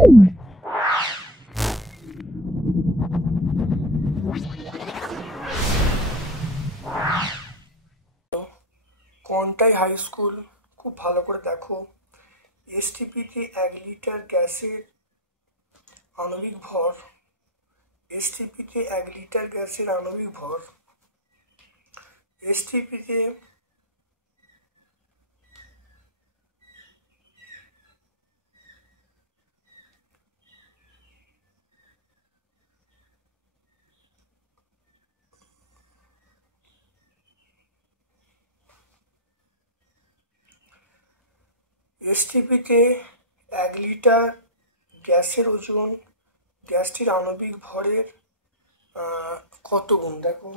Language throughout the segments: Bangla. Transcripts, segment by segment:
কন্টাই হাই স্কুল, খুব ভালো করে দেখো। এসটিপিতে 1 লিটার গ্যাসের আণবিক ভর, এসটিপিতে 1 লিটার গ্যাসের আণবিক ভর, এসটিপিতে এসটিপিতে 1 লিটার গ্যাসের ওজন গ্যাসটির আণবিক ভরের কত গুণ দেখো।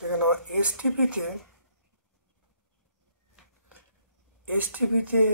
দেখে নাও, এসটিপিতে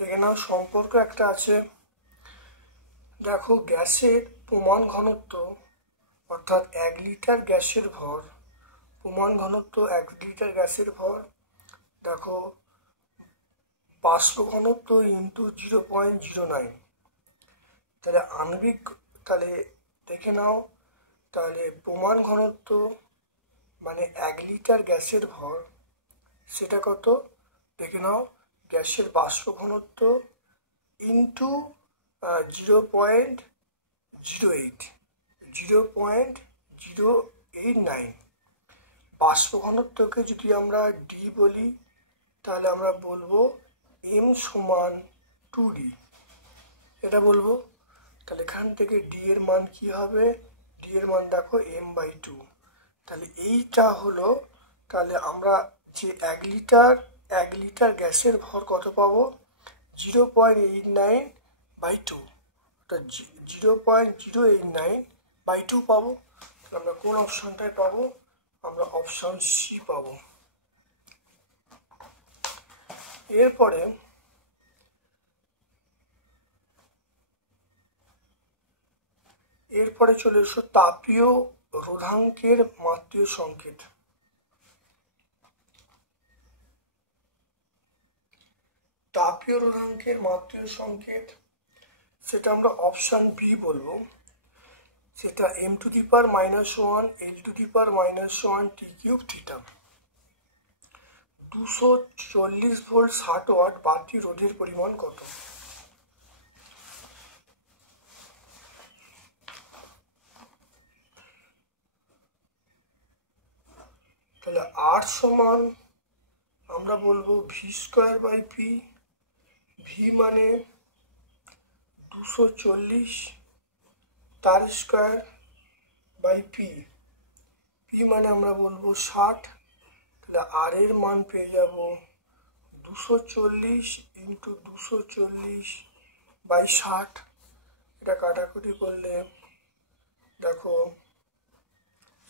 দেখে নাও, সম্পর্ক একটা আছে। দেখো, গ্যাসের প্রমাণ ঘনত্ব অর্থাৎ 1 লিটার গ্যাসের ভর, প্রমাণ ঘনত্ব 1 লিটার গ্যাসের ভর, দেখো বাষ্প ঘনত্ব ইন্টু 0.09। তাহলে আণবিক, তাহলে দেখে নাও, তাহলে প্রমাণ ঘনত্ব মানে 1 লিটার গ্যাসের ভর, সেটা কত দেখে নাও। গ্যাসের বাষ্প ঘনত্ব ইন্টু 0.089। বাষ্প ঘনত্বকে যদি আমরা ডি বলি, তাহলে আমরা বলবো এম সমান 2D, এটা বলবো। তাহলে এখান থেকে ডি এর মান কি হবে? ডি এর মান দেখো m/2। তাহলে এইটা হলো, তাহলে আমরা যে 1 লিটার গ্যাসের ভর কত পাবো? 0.89/2, অর্থাৎ 0.089/2 পাবো। তাহলে আমরা কোন অপশনটায় পাবো? আমরা অপশন সি পাবো। এরপরে চলে এসো তাপীয় রোধাঙ্কের মাত্রিয় সংকেত। তাপীয় রোধাঙ্কের মাত্রিয় সংকেত, সেটা আমরা অপশন বি বলবো। সেটা m⁻⁻1 l⁻⁻1 t³ theta. 240 volt 60 watt বাতি রোধের পরিমাণ কত? তাহলে আর সমান আমরা বলবো v²/p। ভি মানে 240, তার স্কোয়ার বাই পি, পি মানে আমরা বলবো 60। তাহলে আর এর মান পেয়ে যাব 240 ইন্টু 240/60। এটা কাটাকুটি করলে দেখো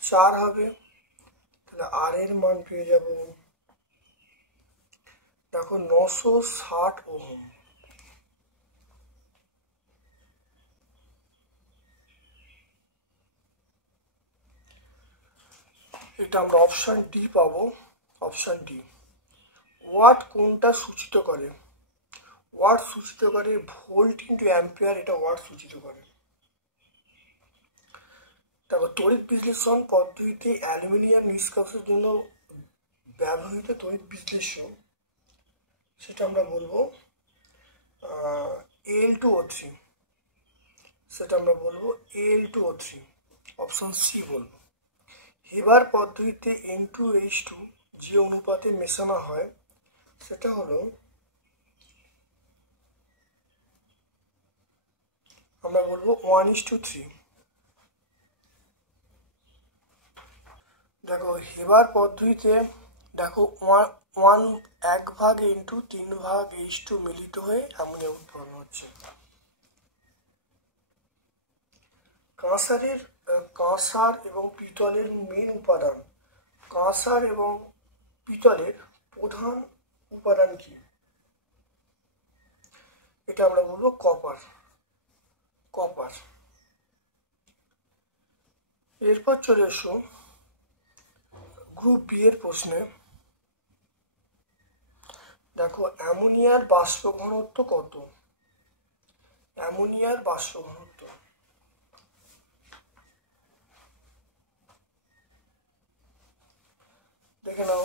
4 হবে। তাহলে আর এর মান পেয়ে যাব দেখো 960 ওহম। এটা আমরা অপশন ডি পাবো। Option D. ওয়াট কোনটা সূচিত করে? ওয়াট সূচিত করে ভোল্ট ইন্টু অ্যাম্পিয়ার, এটা ওয়াট সূচিত করে। দেখো, তড়িৎ বিশ্লেষণ পদ্ধতিতে অ্যালুমিনিয়াম নিষ্কাশনের জন্য ব্যবহৃত তড়িৎ বিশ্লেষ্য, সেটা আমরা বলবো Al2O3। সেটা আমরা বলবো Al2O3। অপশন সি বলবো। হেবার পদ্ধতিতে N2H2 যে অনুপাতে মেশানো হয় সেটা হলো আমরা বলবো 1:3। দেখো হেবার পদ্ধতিতে দেখো 1/1 ইন্টু 3/H2 মিলিত হয়ে অ্যামোনিয়া উৎপন্ন হচ্ছে। কাঁসার এবং পিতলের মেন উপাদান, কাঁসার এবং পিতলের প্রধান উপাদান কি? এটা আমরা বলবো কপার। এরপর চলে এসো গ্রুপ বি এর প্রশ্নে। দেখো অ্যামোনিয়ার বাষ্প ঘনত্ব কত? অ্যামোনিয়ার বাষ্প ঘনত্ব দেখে নাও।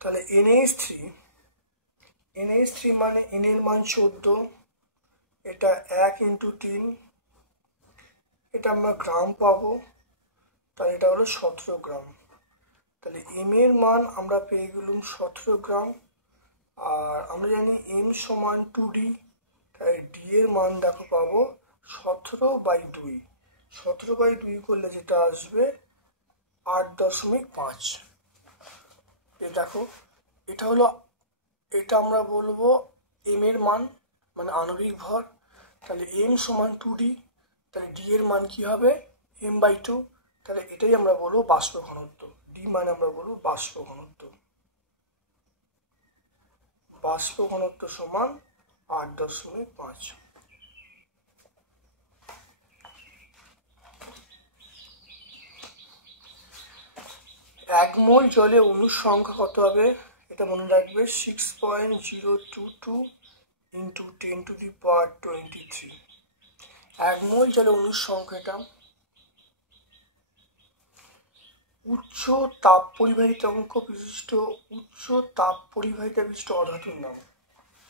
তাহলে NH3 মানে N এর মান 14, এটা 1/3, এটা আমরা গ্রাম পাবো, তাহলে এটা হলো 17 গ্রাম। তাহলে M এর মান আমরা পেয়ে গেলাম 17 গ্রাম, আর আমরা জানি M সমান 2D, তাই D এর মান দেখো পাবো 17/2। 17/2 করলে যেটা আসবে 8.5। দেখো এটা আমরা বলবো M এর মান মানে আণবিক ভর। তাহলে M সমান 2D, তাহলে D এর মান কি হবে M/2। তাহলে এটাই আমরা বলবো বাষ্প ঘনত্ব। D মানে আমরা বলবো বাষ্প ঘনত্ব। বাষ্প ঘনত্ব সমান 8.5। এক মোল জলে অণুর সংখ্যা কত হবে? এটা মনে রাখবে 6.022 ইন্টু 10⁻23। এক মোল জলে অণুর সংখ্যাটা উচ্চ তাপ পরিবাহিতাঙ্ক বিশিষ্ট অধাতুর নাম।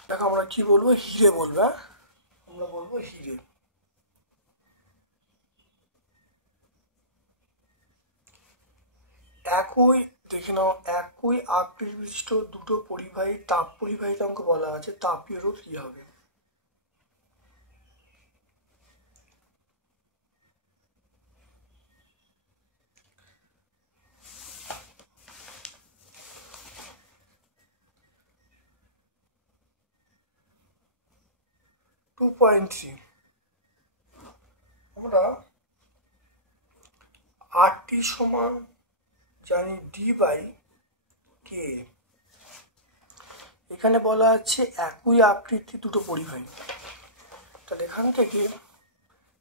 দেখো আমরা কি বলবো? হিরে বলবো। আমরা বলবো হিরে। দেখে নাও, একই আকৃতি বিশিষ্ট দুটো পরিবাহী তাপ পরিবাহিতাঙ্ক বলা আছে, তাপীয় রোধ কি হবে? আমরা RT সমান জানি D/K। এখানে বলা আছে একই আকৃতি দুটো পরিবাহী, তাহলে এখান থেকে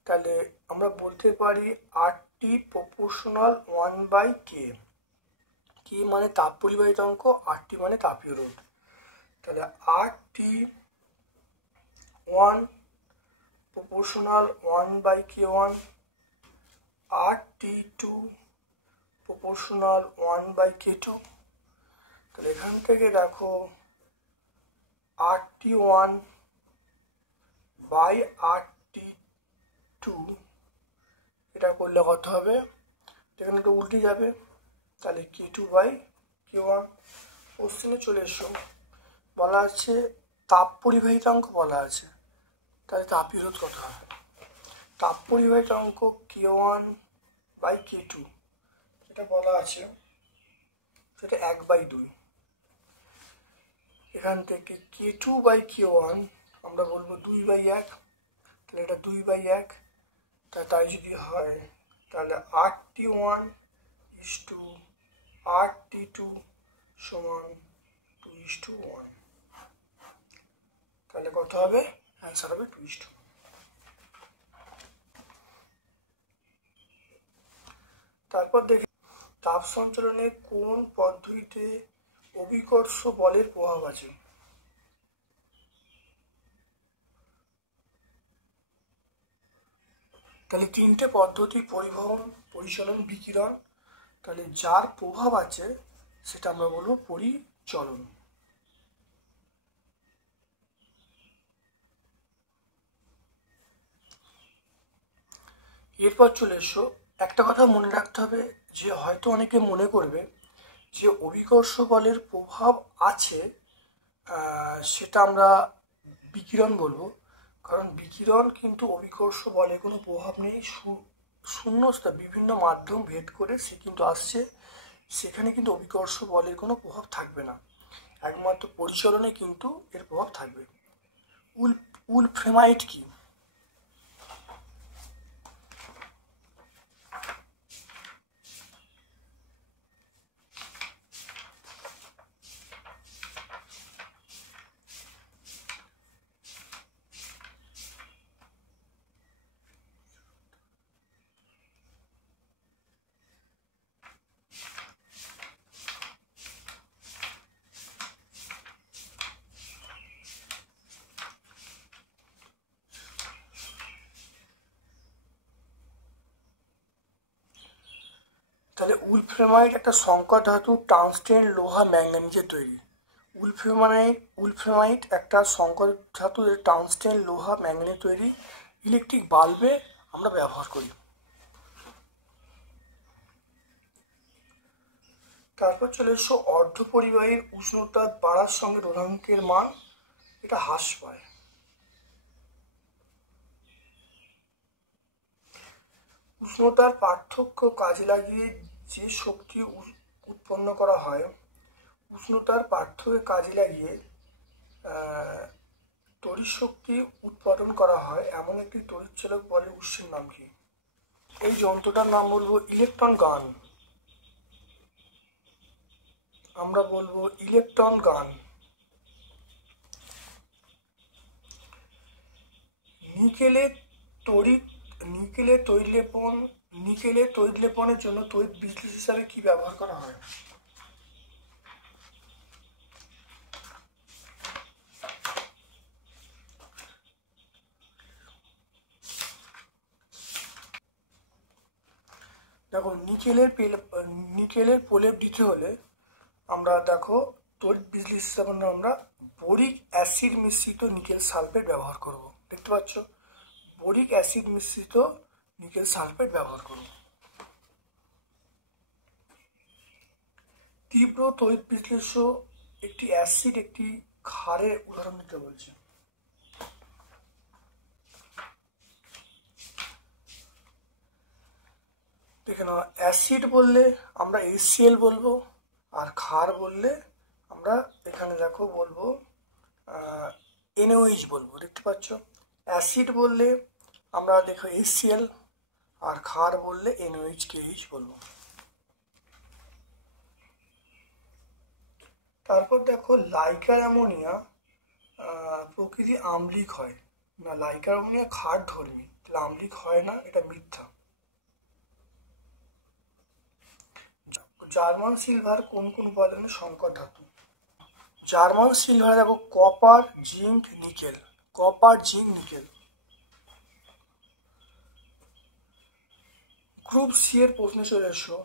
তাহলে আমরা বলতে পারি RT প্রপোর্শনাল 1/K। K মানে তাপ পরিবাহিতাঙ্ক, RT মানে তাপীয় রোধ। তাহলে RT1 proportional 1/K1, RT2 proportional 1/K2। তাহলে এখান থেকে দেখো RT1/RT2 এটা করলে কত হবে? এখানে তো উল্টে যাবে, তাহলে K2/K1। কোশ্চেনে চলে এসো, বলা আছে তাপ পরিবাহিতাঙ্ক বলা আছে, তাহলে তাপীয় রোধ কত হবে? তাপ পরিবাহিতাঙ্ক K1/K2 যেটা বলা আছে সেটা 1/2। এখান থেকে K2/K1 আমরা বলবো 2/1, তাহলে এটা 2/1। তাই যদি হয় তাহলে RT1:RT2 সমান 2:1। তাহলে কত হবে? অ্যান্সার হবে 2:1। তারপর দেখি তাপ সঞ্চালনে কোন পদ্ধতিতে অভিকর্ষ বলের প্রভাব আছে? তাহলে তিনটে পদ্ধতি, পরিবহন, পরিচলন, বিকিরণ। তাহলে যার প্রভাব আছে সেটা আমরা বলবো পরিচলন। এরপর চলে এসো, একটা কথা মনে রাখতে হবে যে হয়তো অনেকে মনে করবে যে অভিকর্ষ বলের প্রভাব আছে, সেটা আমরা বিকিরণ বলবো। কারণ বিকিরণ কিন্তু অভিকর্ষ বলে কোনো প্রভাব নেই, শূন্যস্থান বিভিন্ন মাধ্যম ভেদ করে সে কিন্তু আসছে, সেখানে কিন্তু অভিকর্ষ বলের কোনো প্রভাব থাকবে না, একমাত্র পরিচলনে কিন্তু এর প্রভাব থাকবে। উলফ্রেমাইট কি? তাহলে উলফ্রেমাইট একটা সংকর ধাতু, টাংস্টেন লোহা ম্যাঙ্গানিজের তৈরি। উলফ্রেমাইট একটা সংকর ধাতু, টাংস্টেন লোহা ম্যাঙ্গানিজ তৈরি, ইলেকট্রিক বাল্বে আমরা ব্যবহার করি। তারপর চলে এসো, অর্ধপরিবাহীর উষ্ণতা বাড়ার সঙ্গে রোধাঙ্কের মান এটা হ্রাস পায়। উষ্ণতার পার্থক্য কাজে লাগিয়ে যে শক্তি উৎপন্ন করা হয়, উষ্ণতার পার্থক্য কাজে লাগিয়ে তড়িৎ শক্তি উৎপাদন করা হয় এমন একটি তড়িৎচালক বলের উৎসের নাম কি? এই যন্ত্রটার নাম বলবো ইলেকট্রন গান। আমরা বলবো ইলেকট্রন গান। নিকেলের তড়িৎলেপনের জন্য তড়িৎ বিশ্লেষক হিসাবে কি ব্যবহার করা হয়? দেখো, নিকেলের প্রলেপ দিতে হলে আমরা দেখো তড়িৎ বিশ্লেষক হিসাবে আমরা বোরিক অ্যাসিড মিশ্রিত নিকেল সালফেট ব্যবহার করব। দেখতে পাচ্ছ, বোরিক অ্যাসিড মিশ্রিত নিকেল সালফেট ব্যবহার করব। তীব্র তড়িৎ বিশ্লেষক একটি অ্যাসিড একটি ক্ষারের উদাহরণ দিতে বলছে। দেখে নাও, অ্যাসিড বললে আমরা HCl বলবো, আর ক্ষার বললে আমরা এখানে দেখো বলবো NaOH বলবো। দেখতে পাচ্ছ, অ্যাসিড বললে আমরা দেখো HCl, আর ক্ষার বললে NaOH বলবো। তারপর দেখো, লাইকার অ্যামোনিয়া প্রকৃতি আম্লিক হয় না, লাইকার অ্যামোনিয়া ক্ষার ধর্মী, তাহলে আম্লিক হয় না, এটা মিথ্যা। জার্মান সিলভার কোন কোন উপাদানের সংকর ধাতু? জার্মান সিলভার দেখো copper, zinc, nickel. Copper, zinc, nickel. Group C এর প্রশ্নে চলে এসো,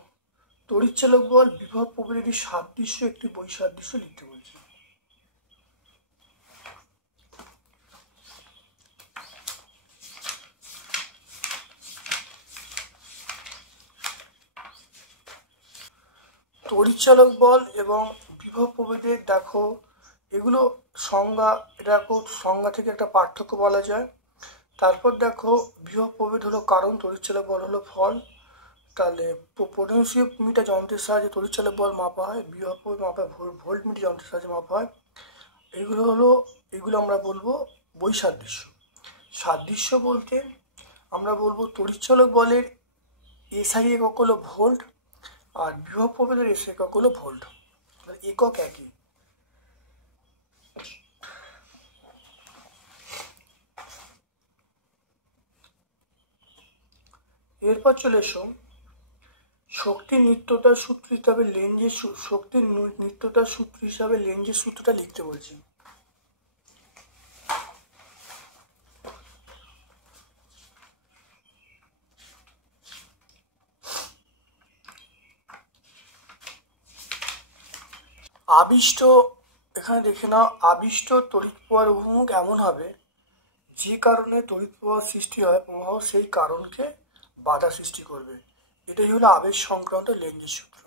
তড়িৎচালক বল বিভব প্রভৃতির সাদৃশ্য একটি বৈসাদৃশ্য লিখতে বলছে। তড়িৎচালক বল এবং বিভব প্রভৃতির দেখো এগুলো সংজ্ঞা, এটা সংজ্ঞা থেকে একটা পার্থক্য বলা যায়। তারপর দেখো, বিভব প্রভেদ হলো কারণ, তড়িৎচালক বল হলো ফল। তাহলে পোটেনশিওমিটার যন্ত্রের সাহায্যে তড়িৎচালক বল মাপা হয়, বিভব প্রভেদ মাপা ভোল্টমিটার যন্ত্রের সাহায্যে মাপা হয়। এগুলো আমরা বলবো বৈসাদৃশ্য। সাদৃশ্য বলতে আমরা বলবো তড়িৎচালক বলের SI একক হলো ভোল্ট, আর বিভব প্রভেদের SI একক হলো ভোল্ট, একক একই। এরপর চলে এসো, শক্তির নিত্যতার সূত্র হিসাবে লেঞ্জের সূত্রটা লিখতে বলছি। আবিষ্ট, এখানে দেখে নাও, আবিষ্ট তড়িৎ প্রবাহের অভিমুখ এমন হবে যে কারণে তড়িৎ প্রবাহ সৃষ্টি হয়, প্রবাহ সেই কারণকে বাধা সৃষ্টি করবে। এটাই হলো আবেশ সংক্রান্ত লেঞ্জের সূত্র।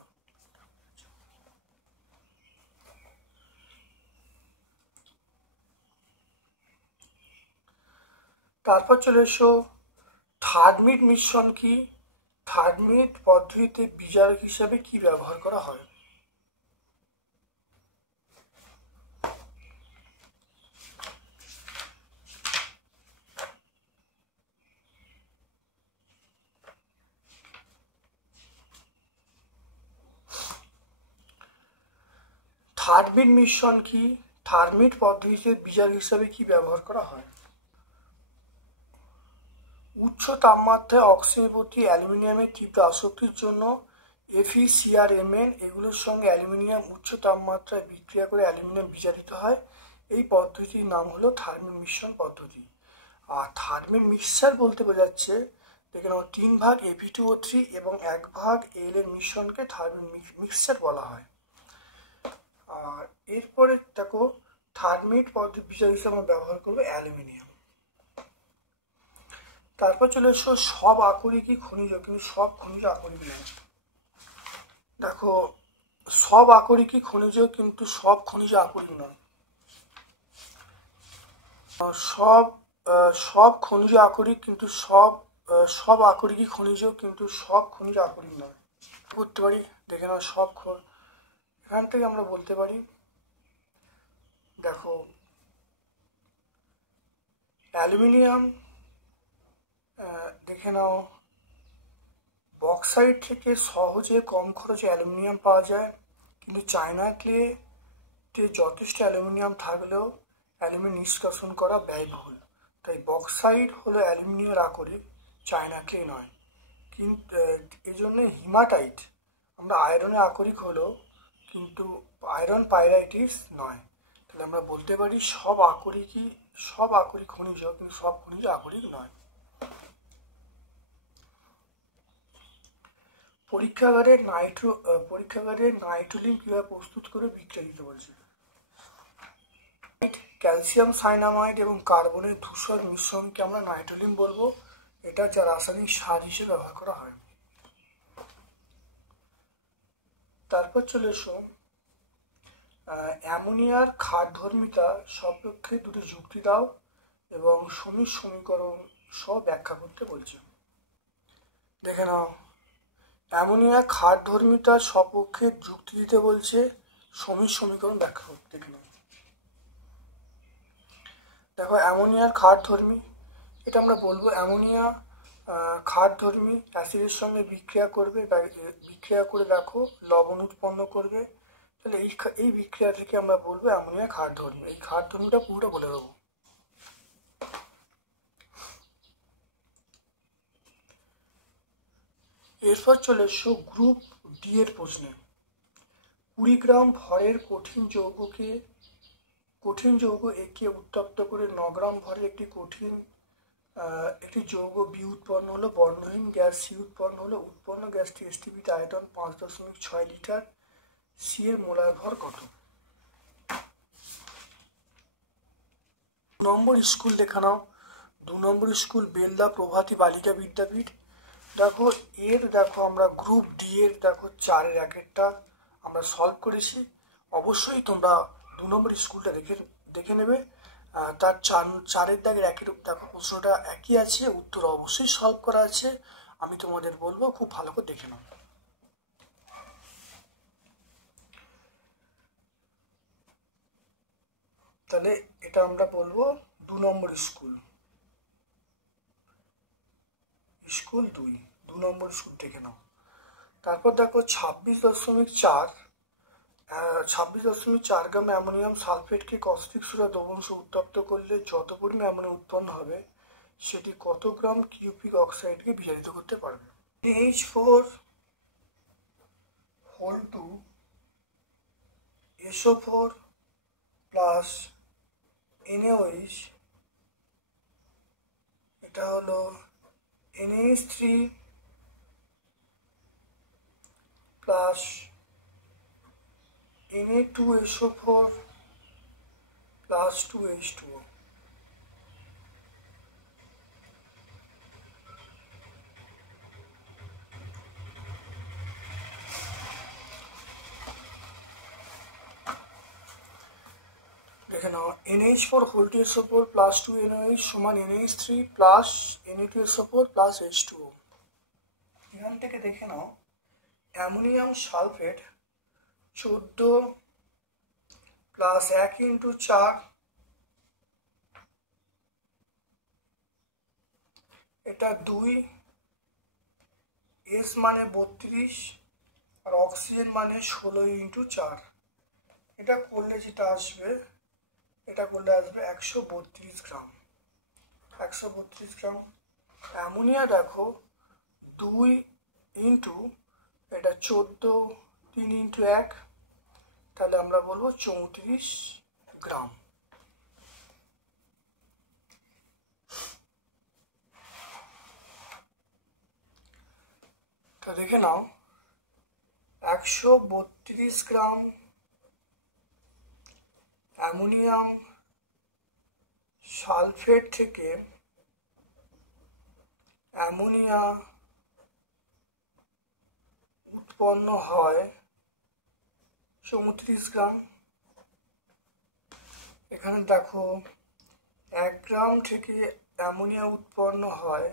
তারপর চলে এসো থার্মিট মিশ্রণ কি? থার্মিট পদ্ধতিতে বিজারক হিসাবে কি ব্যবহার করা হয়? থার্মিট মিশ্রণ কি? থার্মিট পদ্ধতিতে বিজারক হিসাবে কি ব্যবহার করা হয়? উচ্চ তাপমাত্রায় অক্সিজেনের প্রতি অ্যালুমিনিয়ামের তীব্র আসক্তির জন্য FeCrMn এগুলোর সঙ্গে অ্যালুমিনিয়াম উচ্চ তাপমাত্রায় বিক্রিয়া করে অ্যালুমিনিয়াম বিজারিত হয়। এই পদ্ধতির নাম হলো থার্মিট মিশ্রণ পদ্ধতি। আর থার্মিট মিক্সচার বলতে বোঝাচ্ছে, দেখে নাও, 3 ভাগ Fe2O3 এবং 1 ভাগ Al এর মিশ্রণকে থার্মিট মিক্সচার বলা হয়। আর এরপরে দেখো থার্মিট পদ্ধতি বিজারক হিসেবে আমরা ব্যবহার করবো অ্যালুমিনিয়াম। তারপর চলে এসো সব আকরিকই খনিজ, কিন্তু সব খনিজ আকরিক নয়। দেখো সব আকরিকই খনিজ, কিন্তু সব খনিজ আকরিক নয়। সব খনিজ আকরিক, কিন্তু সব আকরিকই খনিজ, কিন্তু সব খনিজ আকরিক নয়। করতে পারি, দেখে নাও, এখান থেকে আমরা বলতে পারি, দেখো অ্যালুমিনিয়াম, দেখে নাও, বক্সাইট থেকে সহজে কম খরচে অ্যালুমিনিয়াম পাওয়া যায়, কিন্তু চায়না ক্লেতে যথেষ্ট অ্যালুমিনিয়াম থাকলেও অ্যালুমিনিয়াম নিষ্কাশন করা ব্যয়বহুল। তাই বক্সাইট হলো অ্যালুমিনিয়ামের আকরিক, চায়না ক্লে নয়। কিন্তু এই জন্য হিমাটাইট আমরা আয়রনের আকরিক হলো, কিন্তু আয়রন পাইরাইটিস নয়। তাহলে আমরা বলতে পারি সব আকরিক খনিজ, কিন্তু সব খনিজ আকরিক নয়। পরীক্ষাগারে নাইট্রোলিন কিভাবে প্রস্তুত করে বিক্রিয়া দিতে বলছে? ক্যালসিয়াম সাইনামাইড এবং কার্বনের ধূসর মিশ্রণকে আমরা নাইট্রোলিন বলবো। এটা যা রাসায়নিক সার হিসেবে ব্যবহার করা হয়। তারপর চলে এসো অ্যামোনিয়ার ক্ষারধর্মিতা সপক্ষে দুটি যুক্তি দাও এবং সমীকরণ সহ ব্যাখ্যা করতে বলছে। দেখে নাও, অ্যামোনিয়া ক্ষারধর্মিতার সপক্ষে যুক্তি দিতে বলছে, সমীকরণ ব্যাখ্যা করতে। দেখে নাও, দেখো অ্যামোনিয়ার ক্ষারধর্মী, এটা আমরা বলবো অ্যামোনিয়া ক্ষারধর্মী অ্যাসিডের সঙ্গে বিক্রিয়া করে দেখো লবণ উৎপন্ন করবে। তাহলে এই বিক্রিয়া থেকে আমরা বলবো অ্যামোনিয়া ক্ষারধর্মী। এই ক্ষারধর্মীটা পুরোটা বলে দেবো। এরপর চলে এসো গ্রুপ ডি এর প্রশ্নে। 20 গ্রাম ভরের কঠিন যৌগ একে উত্তপ্ত করে 9 গ্রাম ভরের একটি যৌগ বি উৎপন্ন হলো, বর্ণহীন গ্যাস সি উৎপন্ন হলো। উৎপন্ন গ্যাসটি এসটিপিতে আয়তন 5.6 লিটার। সি এর মোলার ভর কত? 2 নম্বর স্কুল দেখা নাও। 2 নম্বর স্কুল বেলদা প্রভাতী বালিকা বিদ্যাপীঠ। দেখো আমরা গ্রুপ ডি এর 4-এর একেরটা আমরা সলভ করেছি। অবশ্যই তোমরা 2 নম্বর স্কুলটা দেখে নেবে। তার 4-এর দাগের একের দেখো প্রশ্নটা একই আছে, উত্তর অবশ্যই সলভ করা আছে। আমি তোমাদের বলবো খুব ভালো করে দেখে নাও। তাহলে এটা আমরা বলবো 2 নম্বর স্কুল 2 নম্বর স্কুল দেখে নাও। তারপর দেখো 26.4 গ্রাম অ্যামোনিয়াম সালফেটকে কস্টিক সোডা দ্রবণে উত্তপ্ত করলে যত পরিমাণ অ্যামোনিয়া উৎপন্ন হবে সেটি কত গ্রাম কিউপিক অক্সাইডকে বিজারিত করতে পারবে? NH4 SO4 প্লাস NaOH, এটা হলো NH3 plus Na2SO4 plus 2H2O। দেখে নাও NH4 হোল টু এর ওপর প্লাস 2 NaOH সমান NH3 প্লাস Na2 এর ওপর প্লাস H2O। এখান থেকে দেখে নাও অ্যামোনিয়াম সালফেট 14 প্লাস 1 ইন্টু 4, এটা 2, এস মানে 32 আর অক্সিজেন মানে 16 ইন্টু 4। এটা করলে যেটা আসবে, এটা করলে আসবে 132 গ্রাম। 132 গ্রাম। অ্যামোনিয়া দেখো 2 ইন্টু এটা 14, 3 ইন্টু 1, তাহলে আমরা বলবো 34 গ্রাম। তো দেখে নাও 132 গ্রাম অ্যামোনিয়াম সালফেট থেকে অ্যামোনিয়া উৎপন্ন হয় 34 গ্রাম। এখানে দেখো 1 গ্রাম থেকে অ্যামোনিয়া উৎপন্ন হয়,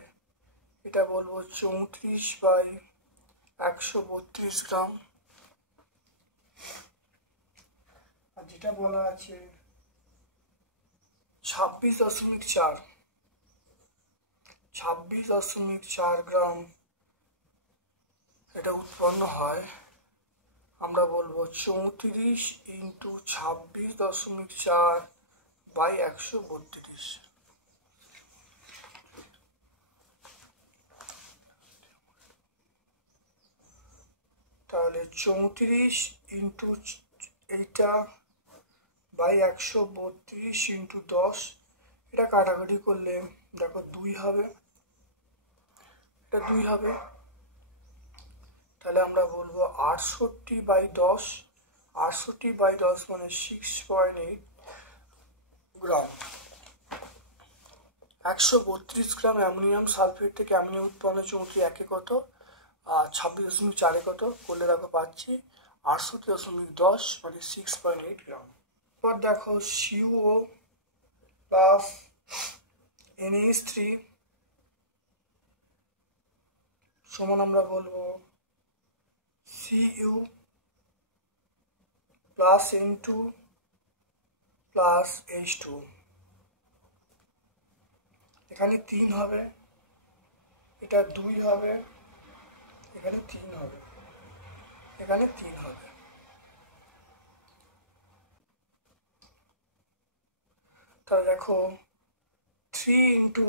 এটা বলবো 34/132 গ্রাম। আর যেটা বলা আছে 26.4 গ্রাম এটা উৎপন্ন হয়, আমরা বলবো 34 ইন্টু 26.4/132। তাহলে 34 ইন্টু এইটা বাই 132 ইন্টু 10, এটা কাটাকাটি করলে দেখো 2 হবে, এটা 2 হবে। তাহলে আমরা বলবো 68/10, 68/10 মানে 6.8 গ্রাম। 132 গ্রাম অ্যামোনিয়াম সালফেট থেকে অ্যামোনিয়া উৎপন্ন 34, একে কত আর 26.4 কত করলে দেখো পাচ্ছি 68.10 মানে 6.8 গ্রাম। এবার দেখো CuO প্লাস NaH3 সমান আমরা বলবো Cu plus N2 plus H2। এখানে 3 হবে, এটা 2 হবে, এখানে 3 হবে, এখানে 3 হবে। তাহলে দেখো 3 ইন্টু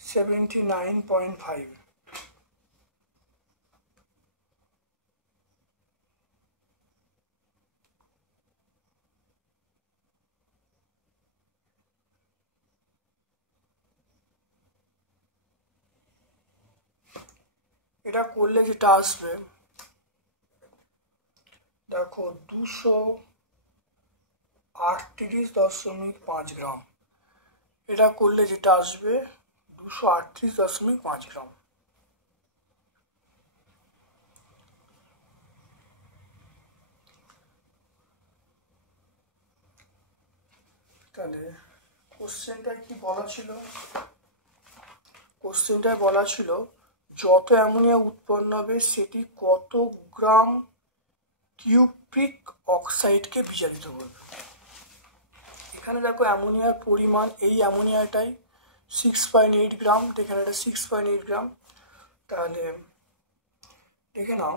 79.5, এটা করলে যেটা আসবে দেখো 238.5 গ্রাম। এটা করলে যেটা আসবে 238.5 গ্রাম। তাহলে কোশ্চেনটায় কি বলা ছিল? কোশ্চেনটায় বলা ছিল যত অ্যামোনিয়া উৎপন্ন হবে সেটি কত গ্রাম কিউপ্রিক অক্সাইডকে বিজারিত করবে। এখানে দেখো অ্যামোনিয়ার পরিমাণ, এই অ্যামোনিয়াটাই 6.8 গ্রাম, এখানে এটা 6.8 গ্রাম। তাহলে দেখে নাও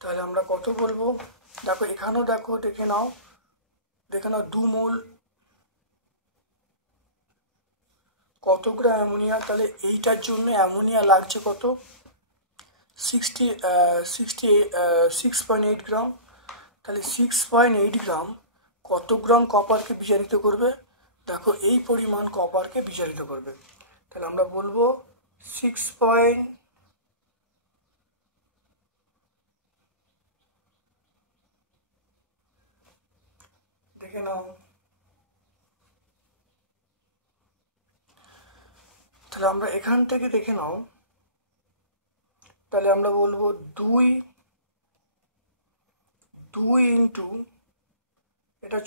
তাহলে আমরা কত বলবো, দেখো এখানেও দেখো দেখে নাও 2 মোল কত গ্রাম অ্যামোনিয়া, তাহলে এইটার জন্য অ্যামোনিয়া লাগছে কত 6.8 গ্রাম। তাহলে 6.8 গ্রাম কত গ্রাম কপারকে বিজারিত করবে, দেখো এই পরিমাণ কপারকে বিজারিত করবে। তাহলে আমরা বলবো 6. দেখে নাও তাহলে আমরা এখান থেকে দেখে নাও, তাহলে আমরা বলবো 2 2 ইন্টু এটা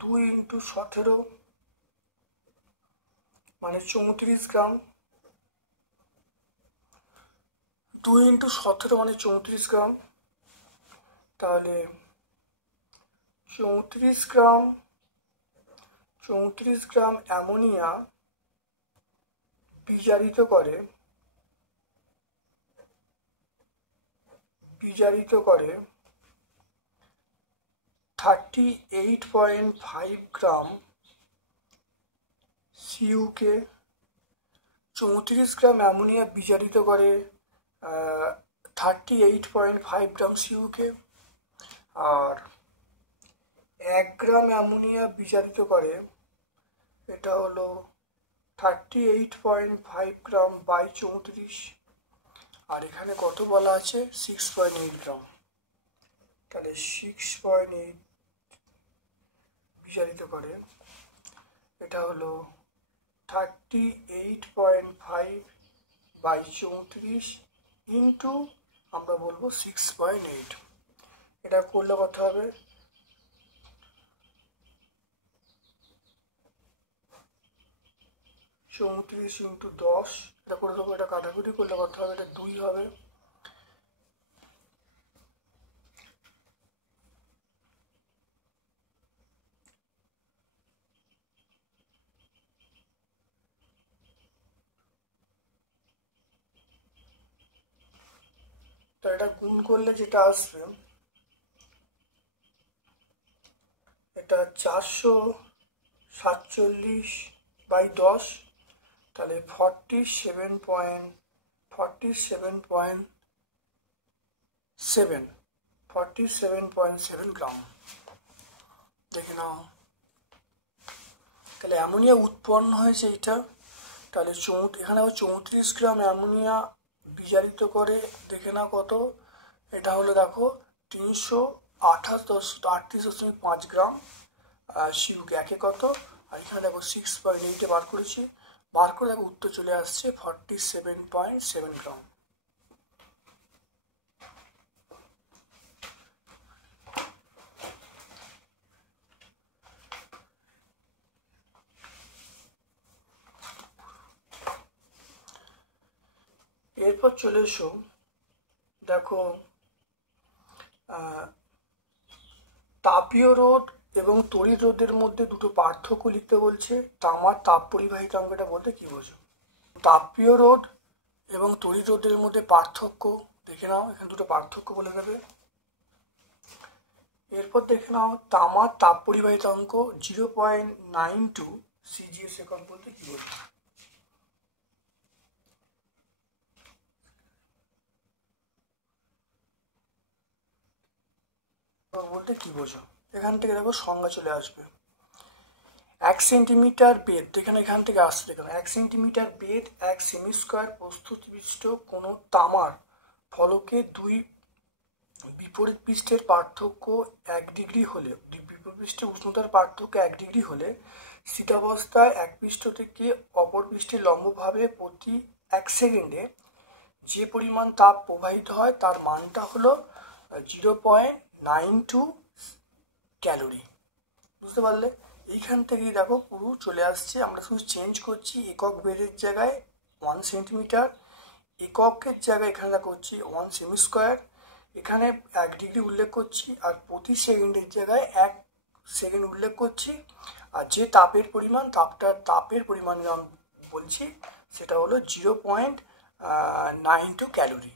2 ইন্টু 17 মানে 34 গ্রাম। 2 ইন্টু 17 মানে 34 গ্রাম। তাহলে 34 গ্রাম অ্যামোনিয়া বিজারিত করে 38.5 গ্রাম সিইউকে। 34 গ্রাম অ্যামোনিয়া বিজারিত করে 38.5 গ্রাম সিইউকে। আর 1 গ্রাম অ্যামোনিয়া বিজারিত করে, এটা হলো 38.5 গ্রাম বাই 34। আর এখানে কত বলা আছে? 6.8 গ্রাম। তাহলে 6.8 বিজারিত করে, এটা হলো 38.5 বাই 34 ইন্টু আমরা বলবো 6.8। এটা করলে কত হবে? 34 ইন্টু 10, এটা করে দেবো। এটা কাটাকুটি করলে কত হবে? এটা 2 হবে। তো এটা গুণ করলে যেটা আসবে, এটা 447 বাই 10, তাহলে 47.7 গ্রাম। দেখে নাও, তাহলে অ্যামোনিয়া উৎপন্ন হয়েছে এটা। তাহলে এখানে 34 গ্রাম অ্যামোনিয়া বিজারিত করে, দেখে নাও কত। এটা হলো দেখো 338.5 গ্রাম সিইউকে একে কত। আর এখানে দেখো 6.8 বার করেছি, বার করে দেখো উত্তর চলে আসছে 47.7 গ্রাম। এরপর চলে এসো, দেখো তাপীয় রোধ এবং তড়িৎ রোধের মধ্যে দুটো পার্থক্য লিখতে বলছে। তামার তাপ পরিবাহিতাঙ্কটা বলতে কি বোঝো? তাপীয় রোধ এবং তড়িৎ রোধের মধ্যে পার্থক্য দেখে নাও, এখানে দুটো পার্থক্য বলে দেবে। এরপর দেখে নাও তামার তাপ পরিবাহিতাঙ্ক 0.92 সিজিএস একক বলতে কি বোঝো? বলতে কি বোঝো? এখান থেকে দেখো সংজ্ঞা চলে আসবে। 1 সেন্টিমিটার বেদ, এখান থেকে আসছে, দেখো 1 সেন্টিমিটার বেদ 1 সেমি স্কোয়ার প্রস্তুত বিশিষ্ট কোনো তামার ফলকে দুই বিপরীত পৃষ্ঠের পার্থক্য 1 ডিগ্রি হলে, বিপরীত পৃষ্ঠের উষ্ণতার পার্থক্য 1 ডিগ্রি হলে স্থিতাবস্থায় এক পৃষ্ঠ থেকে অপর পৃষ্ঠে লম্বভাবে প্রতি 1 সেকেন্ডে যে পরিমাণ তাপ প্রবাহিত হয় তার মানটা হলো 0.92 ক্যালোরি। বুঝতে পারলে? এইখান থেকেই দেখো পুরো চলে আসছে। আমরা শুধু চেঞ্জ করছি, একক বেদের জায়গায় 1 সেন্টিমিটার, এককের জায়গায় এখানে দেখো হচ্ছে 1 সেমি স্কোয়ার, এখানে 1 ডিগ্রি উল্লেখ করছি, আর প্রতি সেকেন্ডের জায়গায় 1 সেকেন্ড উল্লেখ করছি। আর যে তাপের পরিমাণ বলছি সেটা হলো 0.92 ক্যালোরি।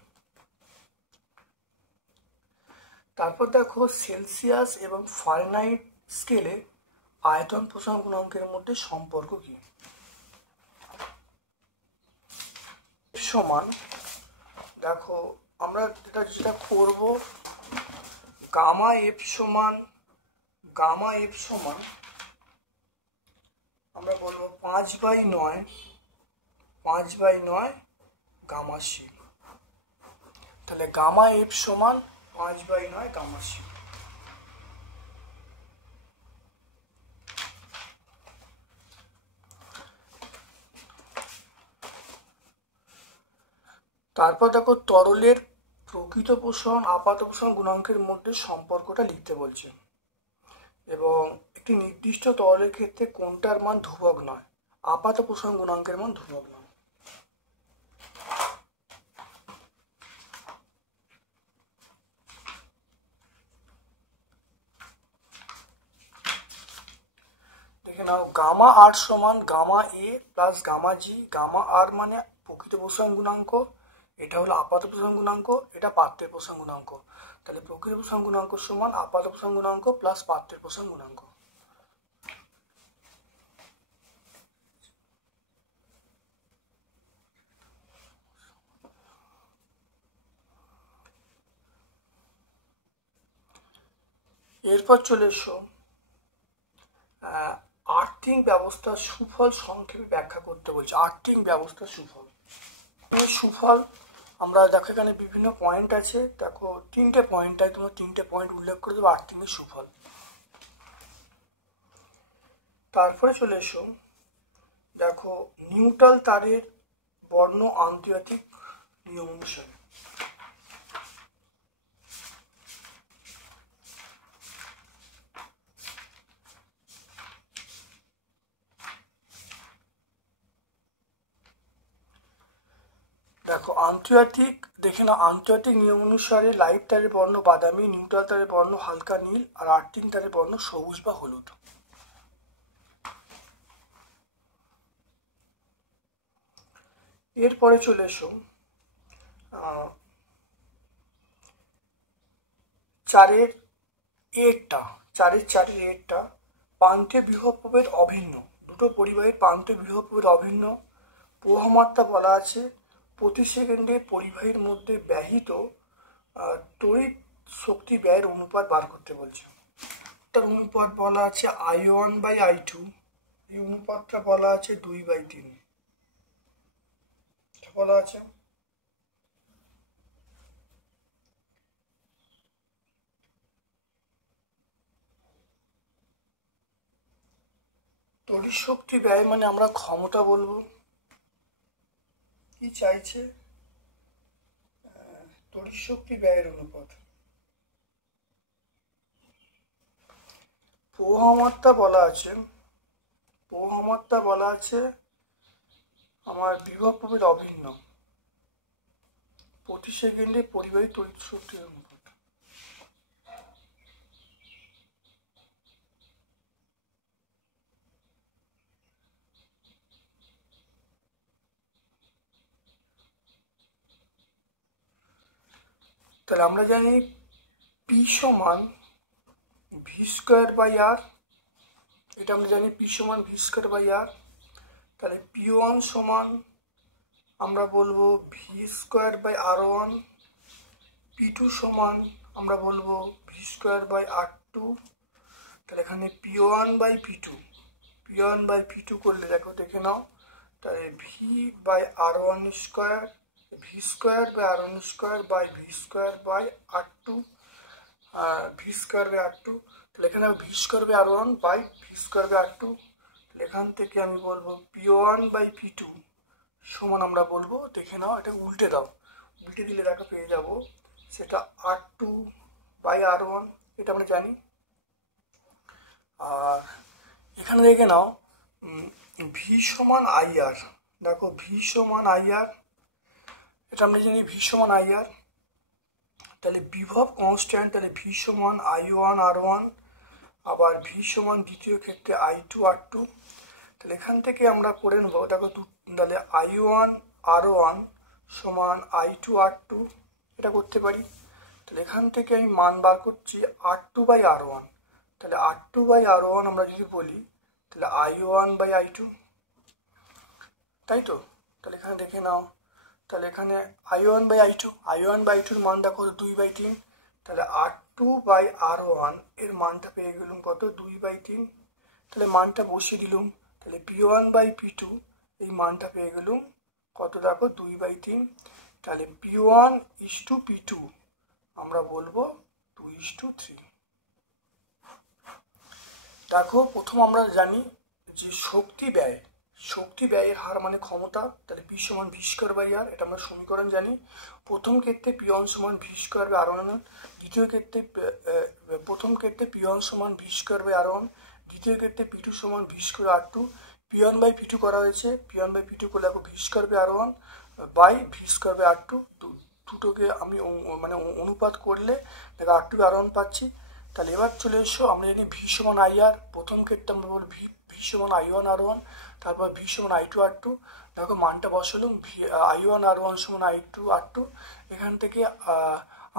তারপর দেখো সেলসিয়াস এবং ফারেনহাইট স্কেলে আয়তন প্রসারণ গুণাঙ্কের মধ্যে সম্পর্ক কি? সমান, দেখো আমরা যেটা করব, গামা এফ সমান আমরা বলবো 5/9 গামা সি। তাহলে গামা এফ সমান 5/9 গামা সি। তারপর দেখো তরলের প্রকৃত পোষণ আপাত পোষণ গুণাঙ্কের মধ্যে সম্পর্কটা লিখতে বলছে এবং একটি নির্দিষ্ট তরলের ক্ষেত্রে কোনটার মান ধ্রুবক নয়, আপাত পোষণ গুণাঙ্কের মান ধ্রুবক নয়। দেখে নাও, গামা আর সমান গামা এ প্লাস গামা জি। গামা আর মানে প্রকৃত পোষণ গুণাঙ্ক, এটা হলো আপাত পোষণ গুণাঙ্ক, এটা পাত্রের পোষণ গুণাঙ্ক। তাহলে প্রকৃত পোষণ গুণাঙ্ক সমান আপাত পোষণ গুণাঙ্ক প্লাস পাত্রের পোষণ গুণাঙ্ক। এরপর চলে এসো আর্থিং ব্যবস্থার সুফল সংক্ষেপে ব্যাখ্যা করতে বলছে। আর্থিং ব্যবস্থার সুফল, এই সুফল আমরা দেখো এখানে বিভিন্ন পয়েন্ট আছে, দেখো 3টে পয়েন্ট আছে, তোমরা 3টে পয়েন্ট উল্লেখ করে দেবো আর্থিংয়ের সুফল। তারপরে চলে এসো, দেখো নিউট্রাল তারের বর্ণ আন্তর্জাতিক নিয়ম অনুসারে। দেখো আন্তর্জাতিক, দেখে না, আন্তর্জাতিক নিয়ম অনুসারে লাইট তারের বর্ণ বাদামি, নিউট্রাল তারের বর্ণ হালকা নীল, আর আর্থিং তারের বর্ণ সবুজ বা হলুদ। এরপরে চলে এসো চারের এরটা প্রান্তীয় বিভব প্রভেদ অভিন্ন, দুটো পরিবাহীর প্রান্তীয় বিভব প্রভেদ অভিন্ন। প্রবাহমাত্রা বলা আছে প্রতি সেকেন্ডে পরিবাহীর মধ্যে ব্যহিত তড়িৎ শক্তি ব্যয়ের অনুপাত বার করতে বলছে। তার অনুপাত বলা আছে I1/I2, এই অনুপাতটা বলা আছে 2/3 বলা আছে। তড়িৎ শক্তি ব্যয় মানে আমরা ক্ষমতা বলবো, কি চাইছে, তড়িৎ শক্তি ব্যয়ের অনুপাত। প্রবাহমাত্রা বলা আছে আমার বিভব প্রভেদ অভিন্ন, প্রতি সেকেন্ডে পরিবাহী তড়িৎ শক্তির অনুপাত। তাহলে আমরা জানি পি সমান v²/r, এটা আমরা জানি পি সমান v²/r। তাহলে P1 সমান আমরা বলবো v²/r1, P2 সমান আমরা বলবো v²/r2। তাহলে এখানে P1/P2 করলে দেখো, দেখে নাও, তাহলে v/r1² v²/r1² v²/r2 তাহলে এখানে v²/r1 v²/r2। তাহলে এখান থেকে আমি বলবো P1/P2 সমান আমরা বলবো, দেখে নাও, এটা উল্টে দাও, উল্টে দিলে দেখো পেয়ে যাবো সেটা R2/R1, এটা আমরা জানি। আর এখানে দেখে নাও v সমান IR, দেখো v সমান IR, এটা আমরা জানি v সমান IR। তাহলে বিভব কনস্ট্যান্ট, তাহলে v সমান I1/R1, আবার v সমান দ্বিতীয় ক্ষেত্রে I2/R2। তাহলে এখান থেকে আমরা করে নেবো, দেখো তাহলে I1/R1 সমান I2/R2, এটা করতে পারি। তাহলে এখান থেকে আমি মান বার করছি R2/R1, তাহলে R2/R1 আমরা যদি বলি তাহলে I1/I2, তাই তো। তাহলে এখানে দেখে নাও, তাহলে এখানে I1/I2 মান দেখো 2/3, তাহলে R2/R1 এর মানটা পেয়ে গেলুম কত, 2/3। তাহলে মানটা বসিয়ে দিলুম, তাহলে P1/P2 এই মানটা পেয়ে গেলুম কত, দেখো 2/3। তাহলে P1:P2 আমরা বলবো 2:3। দেখো প্রথম আমরা জানি যে শক্তি ব্যয়, শক্তি ব্যয়ের হার মানে ক্ষমতা, তাহলে পি সমান ভি স্কোয়ার বাই আর, এটা আমরা সমীকরণ জানি। প্রথম ক্ষেত্রে পি ওয়ান সমান V square by R one, দ্বিতীয় ক্ষেত্রে প্রথম ক্ষেত্রে পি ওয়ান সমান V square by R one, দ্বিতীয় ক্ষেত্রে পি টু সমান V square R two. P one by P two করা হয়েছে, P one by P two করলে V square by R one by V square by R two, দুটোকে আমি মানে অনুপাত করলে দেখো R two by R one পাচ্ছি। তাহলে এবার চলে এসো, আমরা জানি ভি সমান আই আর, প্রথম ক্ষেত্রে আমরা বলবো ভি সমান আই ওয়ান আর ওয়ান, তারপর ভি সমান আই টু আর টু। দেখো মানটা বসালাম, V I one R one সমান আই টু আর টু, এখান থেকে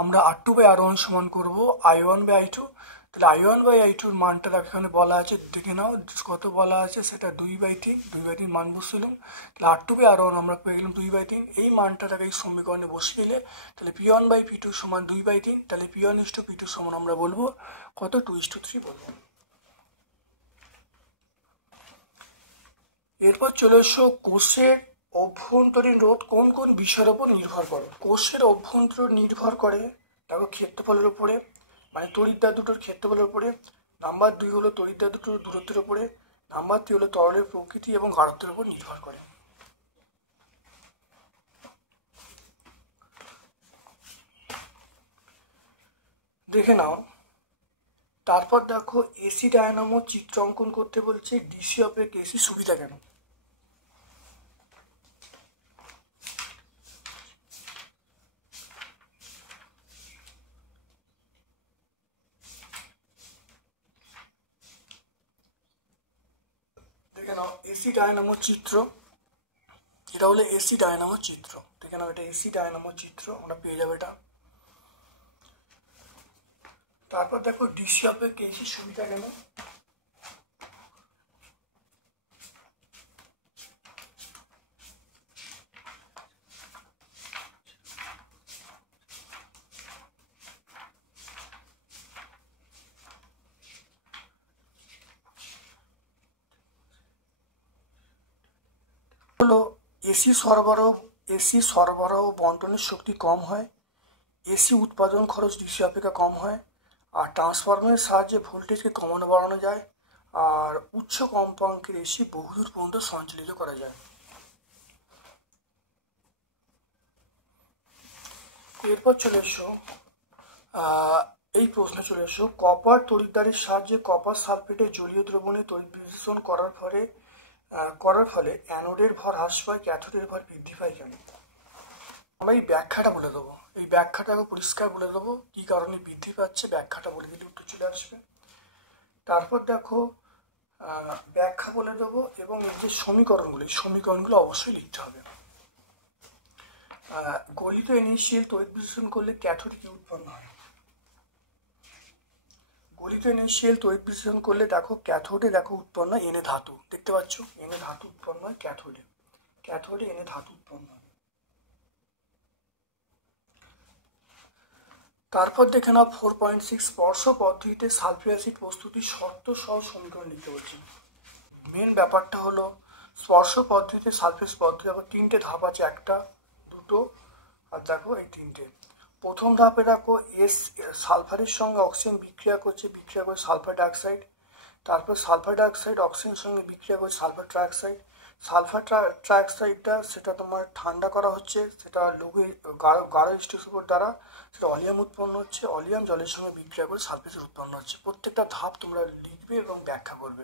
আমরা R two by R one সমান করবো I one by I two. তাহলে আই ওয়ান বাই আই টুর মানটা এখানে বলা আছে, দেখে নাও কত বলা আছে, সেটা 2/3, 2/3 মান বসছিলাম। তাহলে আর টু বাই আর ওয়ান আমরা পেয়ে গেলাম 2/3, এই মানটাকে এই সমীকরণে বসিয়ে দিলে তাহলে P one by P two সমান 2/3, তাহলে P one is to P two সমান আমরা বলবো কত 2:3 বলবো। এরপর চলে এসো, কোষের অভ্যন্তরীণ রোধ কোন কোন বিষয়ের উপর নির্ভর করে। কোষের অভ্যন্তর নির্ভর করে দেখো ক্ষেত্রফলের উপরে, মানে তড়িৎদ্বার দুটোর ক্ষেত্রফলের উপরে। নাম্বার 2 হলো তড়িৎদ্বার দুটোর দূরত্বের উপরে। নাম্বার 3 হলো তরলের প্রকৃতি এবং গাঢ়ত্বের উপর নির্ভর করে। দেখে নাও, তারপর দেখো এসি ডায়নামো চিত্র অঙ্কন করতে বলছে, ডিসি অপেক্ষা এসি সুবিধা কেন। দেখে নাও এসি ডায়নামো চিত্র, এটা হলো এসি ডায়নামো চিত্র। দেখে নাও এটা এসি ডায়নামো চিত্র, আমরা পেয়ে যাবো এটা। তারপর দেখো ডিসি অপেক্ষা এসি সুবিধা কেন। হলো এসি সরবরাহ বন্টনের শক্তি কম হয়, এসি উৎপাদন খরচ ডিসি অপেক্ষা কম হয়, আর ট্রান্সফরমারের সাহায্যে ভোল্টেজকে কমানো বাড়ানো যায়, আর উচ্চ কম্পাঙ্কের এসি বহুদূর পর্যন্ত সঞ্চালিত করা যায়। এরপর চলে এসো এই প্রশ্নে চলে এসো, কপার তড়িৎদ্বারের সাহায্যে কপার সালফেটের জলীয় দ্রবণে তড়িৎ বিশ্লেষণ করার ফলে অ্যানোডের ভর হ্রাস পায়, ক্যাথোডের ভর বৃদ্ধি পায় কেন। আমরা এই ব্যাখ্যাটা বলে দেবো, এই ব্যাখ্যাটাকে পরিষ্কার বলে দেবো কি কারণে বৃদ্ধি পাচ্ছে, ব্যাখ্যাটা বলে দিলে উত্তর চলে আসবে। তারপর দেখো ব্যাখ্যা বলে দেবো, এবং এই যে সমীকরণগুলো অবশ্যই লিখতে হবে। গলিত এনএসিএল তড়িৎ বিশ্লেষণ করলে ক্যাথোডে কি উৎপন্ন হয়। গলিত এনএসিএল তড়িৎ বিশ্লেষণ করলে দেখো ক্যাথোডে দেখো উৎপন্ন হয় এনে ধাতু, দেখতে পাচ্ছ এনে ধাতু উৎপন্ন হয় ক্যাথোডে এনে ধাতু উৎপন্ন হয়। তারপর দেখে নাও 4.6, স্পর্শ পদ্ধতিতে সালফিউরিক অ্যাসিড প্রস্তুতির শর্ত সহ সমীকরণ লিখতে বলছি। মেন ব্যাপারটা হলো স্পর্শ পদ্ধতিতে সালফিউরিক পদ্ধতি, দেখো 3টে ধাপ আছে, 1টা 2টো আর দেখো এই 3টে। প্রথম ধাপে দেখো সালফারের সঙ্গে অক্সিজেন বিক্রিয়া করছে সালফার ডাইঅক্সাইড, তারপর সালফার ডাইঅক্সাইড অক্সিজেনের সঙ্গে বিক্রিয়া করছে সালফার ট্রাইঅক্সাইড। সালফার ট্রাইঅক্সাইডটা সেটা তোমার ঠান্ডা করা হচ্ছে, সেটা লৌহে গাঢ় স্টেসুপোর দ্বারা সেটা অলিয়াম উৎপন্ন হচ্ছে, অলিয়াম জলের সঙ্গে বিক্রিয়া করে সালফেট উৎপন্ন হচ্ছে। প্রত্যেকটা ধাপ তোমরা লিখবে এবং ব্যাখ্যা করবে।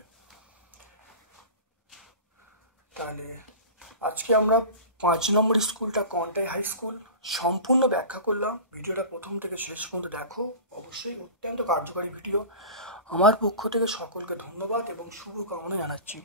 তাহলে আজকে আমরা 5 নম্বর স্কুলটা কন্টাই হাই স্কুল সম্পূর্ণ ব্যাখ্যা করলাম। ভিডিওটা প্রথম থেকে শেষ পর্যন্ত দেখো, অবশ্যই অত্যন্ত কার্যকারী ভিডিও। আমার পক্ষ থেকে সকলকে ধন্যবাদ এবং শুভকামনা জানাচ্ছি।